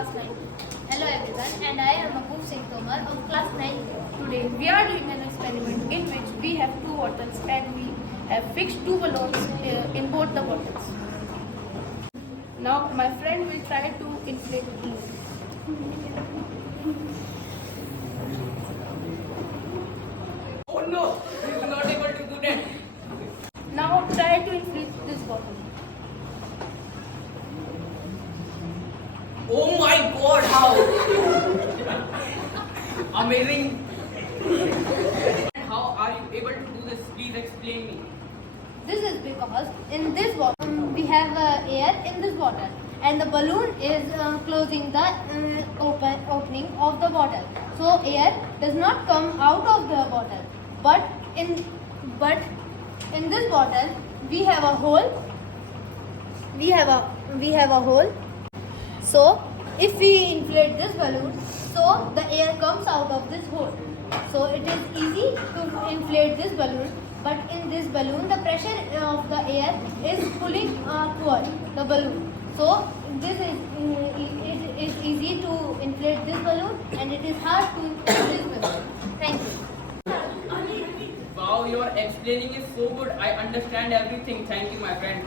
class 9. Hello everyone, and I am Apurv Singh Tomar of class 9. Today we are doing an experiment in which we have two bottles and we have fixed two balloons in both the bottles. Now my friend will try to inflate the balloon. Oh no, he is not able to do that. Now try to inflate this bottle. Oh my god, how? Amazing. How are you able to do this? Please explain me. This is because in this bottle we have air in this bottle, and the balloon is closing the opening of the bottle. So air does not come out of the bottle. But in this bottle we have a hole. We have a hole. So if we inflate this balloon, so the air comes out of this hole. So it is easy to inflate this balloon. But in this balloon, the pressure of the air is pulling toward the balloon. So it is easy to inflate this balloon, and it is hard to inflate this balloon. Thank you. Wow, your explaining is so good. I understand everything. Thank you, my friend.